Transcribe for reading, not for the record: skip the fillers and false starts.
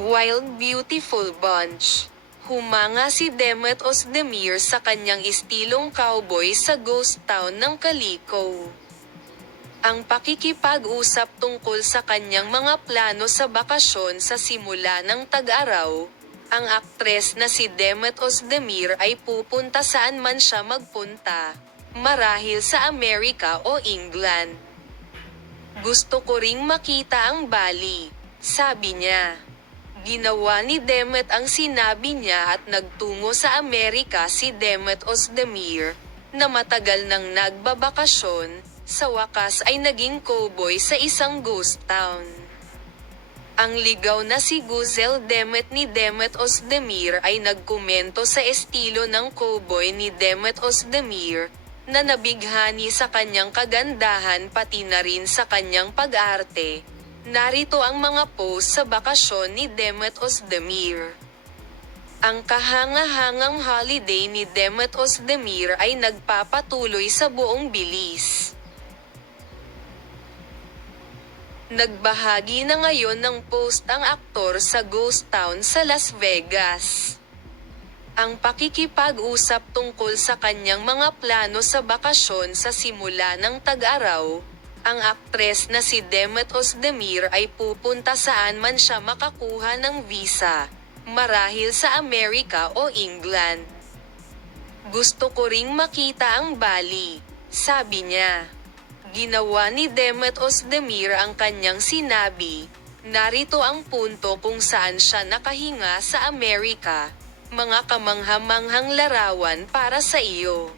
Wild Beautiful Bunch. Humanga si Demet Özdemir sa kanyang istilong cowboy sa ghost town ng Kaliko. Ang pakikipag-usap tungkol sa kanyang mga plano sa bakasyon sa simula ng tag-araw, ang aktres na si Demet Özdemir ay pupunta saan man siya magpunta, marahil sa Amerika o England. "Gusto ko ring makita ang Bali," sabi niya. Ginawa ni Demet ang sinabi niya at nagtungo sa Amerika si Demet Özdemir, na matagal nang nagbabakasyon, sa wakas ay naging cowboy sa isang ghost town. Ang ligaw na si Güzel Demet ni Demet Özdemir ay nagkomento sa estilo ng cowboy ni Demet Özdemir, na nabighani sa kanyang kagandahan pati na rin sa kanyang pag-arte. Narito ang mga post sa bakasyon ni Demet Özdemir. Ang kahanga-hangang holiday ni Demet Özdemir ay nagpapatuloy sa buong bilis. Nagbahagi na ngayon ng post ang aktor sa ghost town sa Las Vegas. Ang pakikipag-usap tungkol sa kanyang mga plano sa bakasyon sa simula ng tag-araw, ang aktres na si Demet Özdemir ay pupunta saan man siya makakuha ng visa, marahil sa Amerika o England. "Gusto ko ring makita ang Bali," sabi niya. Ginawa ni Demet Özdemir ang kanyang sinabi. Narito ang punto kung saan siya nakahinga sa Amerika. Mga kamangha-manghang larawan para sa iyo.